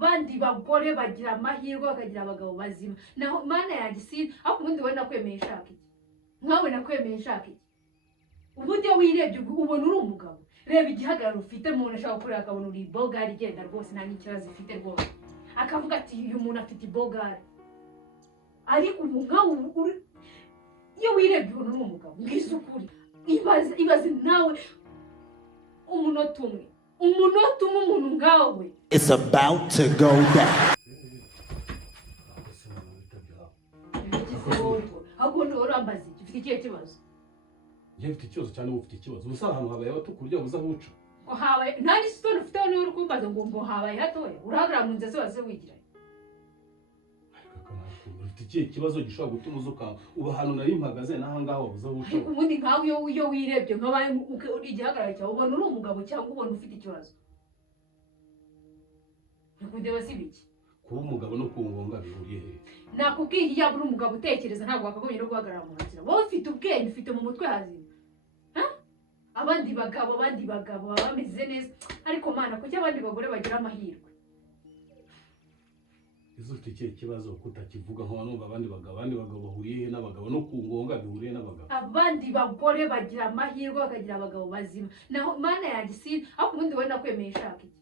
abandi bagore bagira amahirwe bakagira abagabo bazima naho mana yanjye si ariko ubundi we nakwemeye shaka iki nkawe nakwemeye shaka iki ubundi wirebye ubona uri umugabo reba igihagararo ufite umuntu ashaka kureka akabona uri bogari igenda rwose nta n'ikibazo ifite rwose akavuga ati uyu muntu afite bogari ariko nkawe iyo wirebye ubona uri umugabo mbwiza ukuri ibaze nawe umunota umwe umuntu ngawe It's about to go down. Hakuno urambaza ufite ikihe kibazo Njye mfite ikibazo cyane ufite ikibazo ubusa ahantu habaye abatukurya buza huca ngo habaye nta n'isitone ufite aho niwe uri kumbaza ngo habaye hatoya urahagarara mu nzira zose wigira ufite ikihe kibazo gishobora gutuma uzuka uba ahantu nari mpagaze n'aha ngaho buza huca ariko ubundi nkawe iyo wirebye nkabaye igihagararo cyawe ubona uri umugabo cyangwa ubona ufite ikibazo Nikundeba sibiki kuba umugabo no kungonga bihuriye he nakubwiye yaba uri umugabo utekereza ntabwo wakagombye no guhagarara mu nzira wowe ufite ubwenge ufite mu mutwe hazima abandi bagabo baba bameze neza ariko mana kuki abandi bagore bagira amahirwe izo ufite ikihe kibazo kutakivuga nko numva abandi bagabo bahuriye he n'abagabo no kungonga bihuriye n'abagabo abandi bagore bagira amahirwe bakagira abagabo bazima naho mana yanjye si ariko ubundi we nakwemeye shaka iki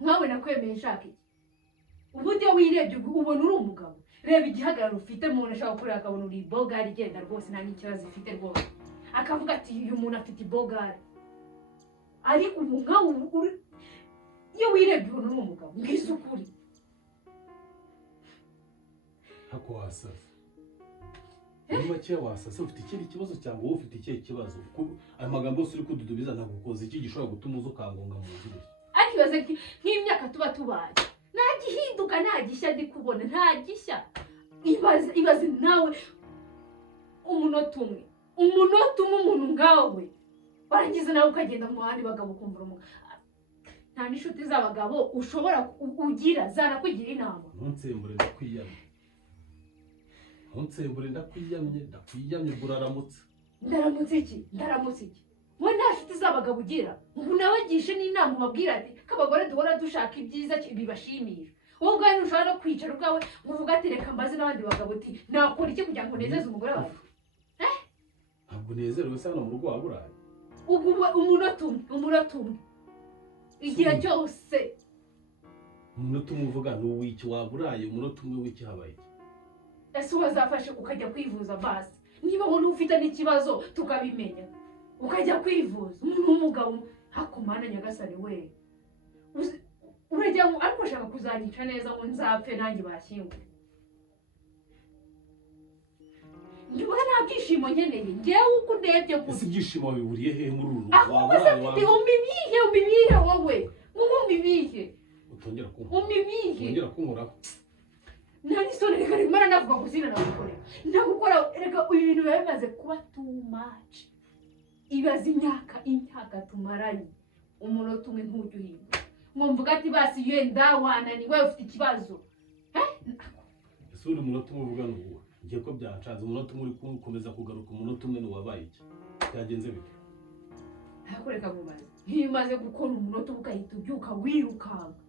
nkawe nakwemeye shaka iki ubundi wirebye ubona uri umugabo reba igihagararo ufite umuntu ashaka kureka akabona uri bogari igenda rwose nta n'ikibazo ifite rwose akavuga ati uyu muntu afite bogari ariko nkawe iyo wirebye ubona uri umugabo mbwiza ukuri hako wasasa niba cye wasasa ufite ikindi kibazo cyangwa wowe ufite ikihe kibazo aya magambo yose uri kududubiza nagukoze iki gishobora gutuma uzukangonga mu nzira akibaze nk'imyaka tuba tubaye nta gihinduka nta gishya ndi kubona nta gishya ibaze nawe umunota umwe umuntu ngawe warangiza nawe ukagenda mu bandi bagabo ukumva umugabo nta n'inshuti z'abagabo ushobora ugira zanakugira inama ntunsembure ndakwiyamye buraramutse ndaramutse iki we nta nshuti z'abagabo ugira ngo unabagishe n'inama ubabwira ati ko abagore duhora dushaka ibyiza bibashimisha wowe ubwawe ntushobora no kwicara ubwawe ngo uvuge ati reka mbaze n'abandi bagabo uti nakora iki kugira ngo unezeze umugore wawe ntabwo unezerewe se hano mu rugo waburaye umunota umwe igihe cyose umunota umwe uvuga ni uw'iki waburaye umunota umwe w'iki habaye ese wazafashe ukajya kwivuza basi niba ubona ufite n'ikibazo tukabimenya ukajya kwivuza umuntu w'umugabo hakumana nyagasani we urajya ariko ushaka kuzanyica neza ngo nzapfe nanjye bashyingwe ndibona nta byishimo nkeneye ngewe uko ndebye gusa ese ibyishimo bihuriye he muri uru waburaye umbibihe wowe umbibihe utongera kunkoraho nta n'isoni reka rimara navuga ngo zina nagukora reka ibi bintu biba bimaze kuba too much ibaze imyaka tumaranye umunota umwe ntujya uhinga ngo mvuga ati basi yenda wananiwe ufite ikibazo ese uri umunota umwe uvuga n'uwo ngiye ko byancanze umunota umwe uri gukomeza kugaruka umunota umwe n'uwabaye iki byagenze bite ariko reka mubaze nk'iyo umaze gukora umunota ugahita ubyuka wirukanka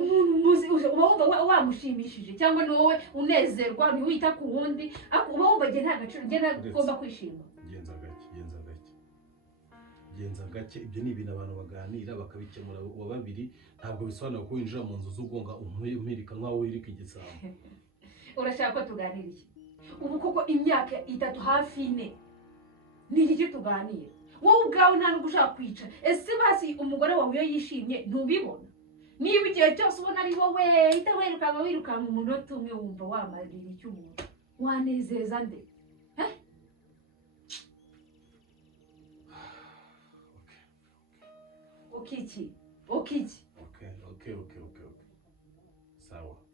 umuntu muzi uba wamushimishije cyangwa ni wowe unezerwa ntiwita ku wundi uba wumva nta gaciro ugomba kwishima genza gake ibyo ni ibintu abantu baganira bakabikemura uwa babiri ntabwo bisobanura ko winjira mu nzu z'ugonga umpirika nk'aho wirika igisambo urashaka ko tuganira iki ubu koko imyaka 3 hafi 4 ni iki tuganira wowe ubwawe nta n'ubwo ushaka kwica ese basi umugore wawe iyo yishimye ntubibona niba igihe cyose ubona ari wowe hita wirukanka umunota umwe wumva wamarira icyo umuntu wanezeza nde Okay.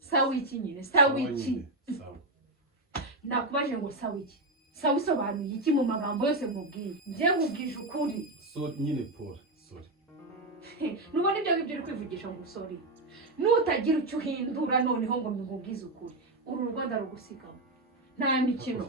Sawa iki nyine sawa iki nakubaje ngo sawa iki sawa isobanuye iki mu magambo yose nkubwiye ngiye nkubwije ukuri so nyine Paul sorry nubona ibyo ngibyo uri kwivugisha ngo sorry nutagira icyo uhindura noneho ngo nkubwize ukuri uru Rwanda rugusigamo nta mikino